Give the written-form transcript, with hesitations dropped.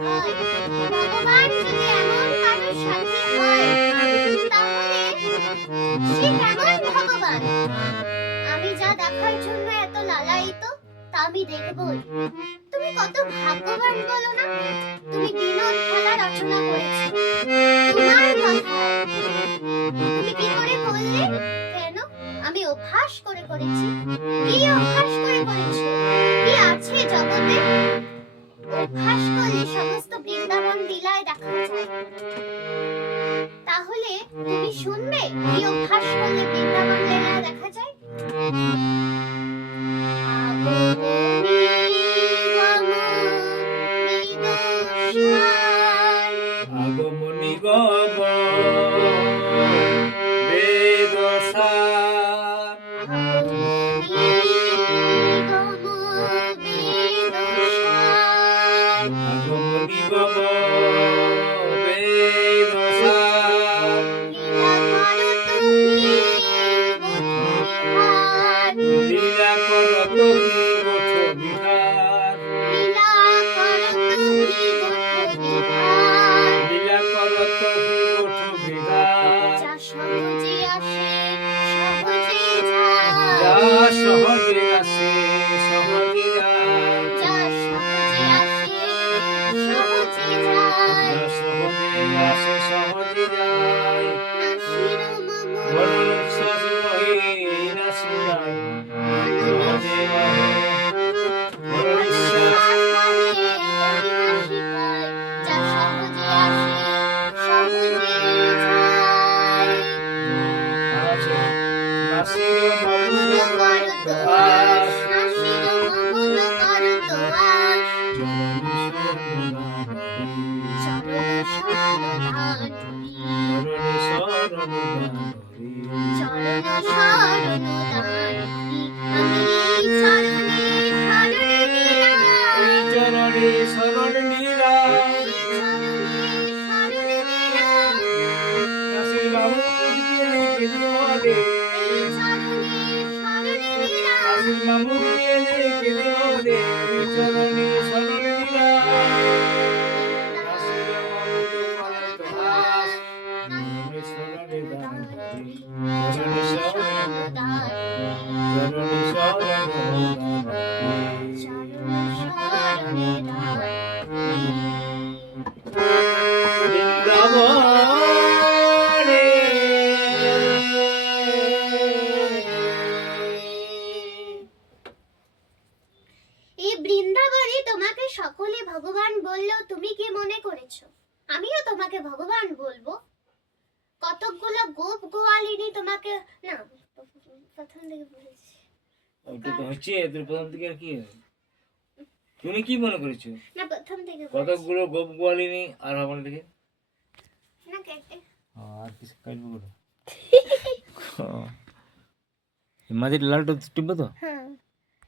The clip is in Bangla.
হয়, ভগবান যদি এমন কারোর সাথে হয়, তাহলে সে কেমন ভগবান? আমি যা দেখার জন্য এত লালায়িত, তা আমি দেখবই। তুমি কত ভাগ্যবান বলো না? তুমি বিনোদ খেলা রচনা করেছো তোমার কথায়। তুমি কি করে বললে? কেন? আমি অভ্যাস করে করেছি। কি অভ্যাস করে করেছো? কি আছে জগতে? অভ্যাস করলে সমস্ত বৃন্দাবন লীলায় দেখা যায়। তাহলে তুমি শুনবে কি অভ্যাস করলে বৃন্দাবন লীলায় দেখা যায়? আগমনী গম বেদসার, আগমনী গম বেদসার, লীলা করত হি গোঠ বিহার, লীলা করত হি গোঠ বিহার, যা সহজে আসে সহজে যা যায়, সহজে আসে সহজে যায়, যা সহজে আসে সহজে যায়, যা সহজে আসে সহজে যায়, নাসির মম মনোনিশ্বাস বহে নাসি যায়, সহজে বহে মনোনিশ্বাস, যা সহজে আসে সহজে যায়। আর আছে নাসির মামুন করত আস, নাসির মমন করত আস, জননী সর্বদানবী, চরণ শরণাগতি, জননী সর্বদানবী, চরণ শরণাগতি, আমি চরণে শরণ নিলাম, চরণে শরণ নিলাম, চরণে শরণ নিলাম, নাসির মামুনকে লিখে দিও রে, এই চরণে শরণ নিলাম, নাসির মামুনকে লিখে দিও রে, চরণে শরণ নিলাম, নাসির মামুন করত আস, জননী সর্বদানবী, চরণে শরণ, চরণে শরণ বৃন্দাবনে এই বৃন্দাবনে তোমাকে সকলে ভগবান বললেও তুমি কি মনে করেছো আমিও তোমাকে ভগবান বলবো? কতকগুলো গোপ গোয়ালিনী তোমাকে না প্রথম থেকে বলেছি ওটা তো হচ্ছে তোর প্রথম থেকে আর কি তুমি কি মনে করেছো? না প্রথম থেকে বলেছি কতকগুলো গোপ গোয়ালিনী আর হবে না দেখে না কেটে আর কিছু কাটবো বলো মাঝে লালটা টিপবো তো হ্যাঁ